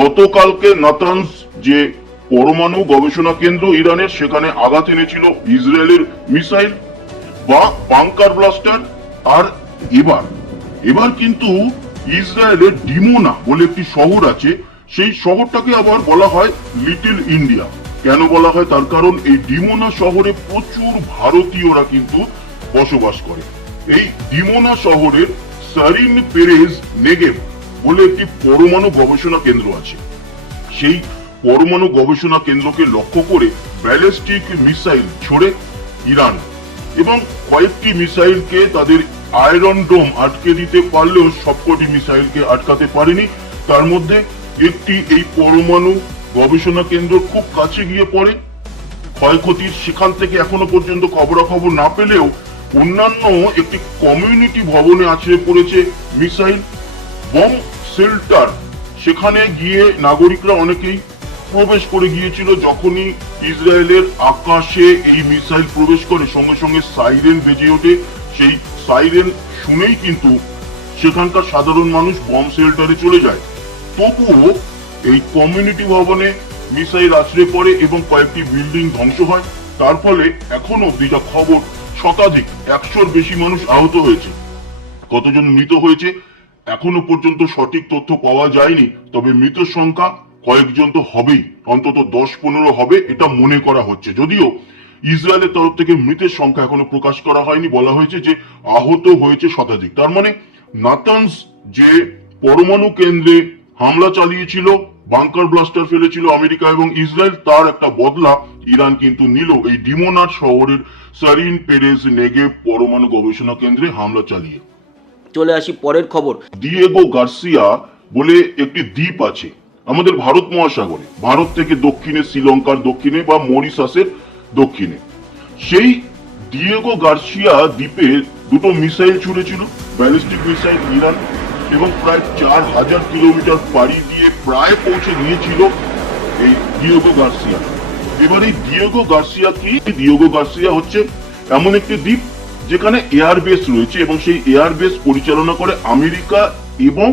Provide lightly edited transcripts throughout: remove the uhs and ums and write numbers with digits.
গতকালকে নাতানজ যে পরমাণু গবেষণা কেন্দ্র ইরানের, সেখানে আঘাত এনেছিল ইসরায়েলের মিসাইল বা বাংকার ব্লাস্টার। আর এবার কিন্তু ইসরায়েলের ডিমোনা বলে একটি শহর আছে, সেই শহরটাকে আবার বলা হয় লিটল ইন্ডিয়া। কেন বলা হয়? তার কারণ এই ডিমোনা শহরে প্রচুর ভারতীয়রা কিন্তু বসবাস করে। এই ডিমোনা শহরের সারিন পেরেজ নেগেভ বলে একটি পরমাণু গবেষণা কেন্দ্র আছে। সেই পরমাণু গবেষণা কেন্দ্রকে লক্ষ্য করে ব্যালিস্টিক মিসাইল ছোড়ে ইরান, এবং কয়েকটি মিসাইলকে তাদের আয়রন ডোম আটকে দিতে পারলেও সবকটি মিসাইলকে আটকাতে পারেনি। তার মধ্যে একটি এই পরমাণু গবেষণা কেন্দ্র খুব কাছে গিয়ে পড়ে। ক্ষয়ক্ষতির সেখান থেকে এখনো পর্যন্ত খবরাখবর না পেলেও অন্যান্য একটি কমিউনিটি ভবনে আছড়ে পড়েছে মিসাইল। বম শেল্টার, সেখানে গিয়ে নাগরিকরা অনেকেই প্রবেশ করে গিয়েছিল। যখনই ইসরায়েলের আকাশে এই মিসাইল প্রবেশ করে সঙ্গে সঙ্গে সাইরেন বেজে ওঠে। সেই সাইরেন শুনেই কিন্তু সেখানকার সাধারণ মানুষ বম শেল্টারে চলে যায়। তবুও এই কমিউনিটি ভবনে মিসাইল আছড়ে পড়ে এবং কয়েকটি বিল্ডিং ধ্বংস হয়। তার ফলে এখনো অব্দি যা খবর, শতাধিক 100-র বেশি মানুষ আহত হয়েছে। কতজন মৃত হয়েছে এখনো পর্যন্ত সঠিক তথ্য পাওয়া যায়নি, তবে মৃত সংখ্যা কয়েকজন তো হবেই, অন্তত 10-15 হবে এটা মনে করা হচ্ছে। যদিও ইসরায়েলের তরফ থেকে মৃতের সংখ্যা এখনো প্রকাশ করা হয়নি, বলা হয়েছে যে আহত হয়েছে শতাধিক। তার মানে নাতানজ যে পরমাণু কেন্দ্রে হামলা চালিয়েছিল, বাংকার ব্লাস্টার ফেলেছিল আমেরিকা এবং ইসরায়েল, তার একটা বদলা ইরান কিন্তু নিল এই ডিমোনার শহরের সারিন পেরেজ নেগেভ পরমাণু গবেষণা কেন্দ্রে হামলা চালিয়ে। চলে আসি পরের খবর। ডিয়েগো গার্সিয়া বলে একটি দ্বীপ আছে আমাদের ভারত মহাসাগরে, ভারত থেকে দক্ষিণে, শ্রীলঙ্কার দক্ষিণে বা মরিশাসের দক্ষিণে। সেই ডিয়েগো গার্সিয়া দ্বীপে দুটো মিসাইল ছুড়েছিল, ব্যালিস্টিক মিসাইল ইরান, এবং প্রায় 4000 কিলোমিটার পাড়ি দিয়ে প্রায় পৌঁছে গিয়েছিল এই ডিয়েগো গার্সিয়া। এবার এই ডিয়েগো গার্সিয়া কি? ডিয়েগো গার্সিয়া হচ্ছে এমন একটি দ্বীপ যেখানে এয়ারবেস রয়েছে, এবং সেই এয়ারবেস পরিচালনা করে আমেরিকা এবং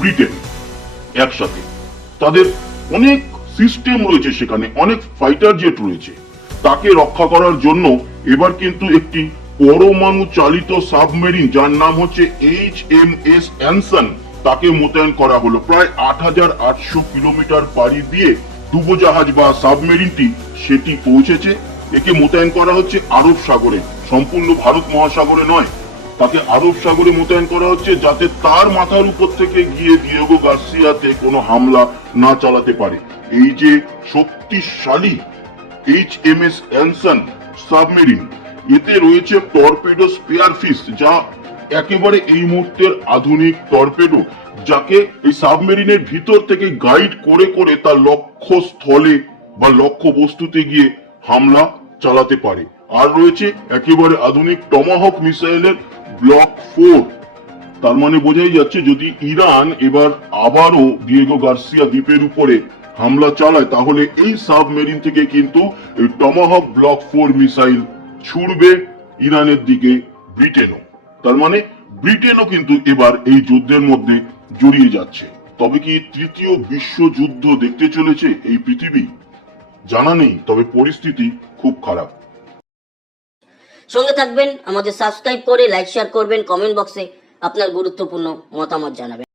ব্রিটেন একসাথে। তাদের অনেক সিস্টেম রয়েছে সেখানে, অনেক ফাইটার জেট রয়েছে। তাকে রক্ষা করার জন্য এবার কিন্তু একটি পরমাণু চালিত সাবমেরিন, যার নাম হচ্ছে HMS অ্যানসন, তাকে মোতায়েন করা হলো। প্রায় 8800 কিলোমিটার পাড়ি দিয়ে ডুবোজাহাজ বা সাবমেরিনটি সেটি পৌঁছেছে। একে মোতায়েন করা হচ্ছে আরব সাগরে, সম্পূর্ণ ভারত মহাসাগরে নয়। তাকে আরব সাগরে মোতায়েন করা হচ্ছে যাতে তার মাথার উপর থেকে গিয়ে ডিয়েগো গার্সিয়াতে কোনো হামলা না চালাতে পারে। এই যে শক্তিশালী HMS অ্যানসন সাবমেরিন, এতে রয়েছে টর্পেডো স্পিয়ারফিশ, যা একেবারে এই মুহূর্তের আধুনিক টর্পেডো, যাকে এই সাবমেরিনের ভিতর থেকে গাইড করে করে তার লক্ষ্য স্থলে বা লক্ষ্য বস্তুতে গিয়ে হামলা চালাতে পারে। আর রয়েছে একেবারে আধুনিক টমাহক মিসাইলের ব্লক 4। তার মানে বোঝাই যাচ্ছে যদি ইরান এবার আবারও ডিয়েগো গার্সিয়া দ্বীপের উপরে হামলা চালায়, তাহলে এই সাবমেরিন থেকে কিন্তু এই টমাহক ব্লক 4 মিসাইল ছুড়বে ইরানের দিকে ব্রিটেনও। তার মানে ব্রিটেনও কিন্তু এবার এই যুদ্ধের মধ্যে জড়িয়ে যাচ্ছে। তবে কি তৃতীয় বিশ্বযুদ্ধ দেখতে চলেছে এই পৃথিবী? জানা নেই, তবে পরিস্থিতি খুব খারাপ। সঙ্গে থাকবেন, আমাদের সাবস্ক্রাইব করে লাইক শেয়ার করবেন, কমেন্ট বক্সে আপনার গুরুত্বপূর্ণ মতামত জানাবেন।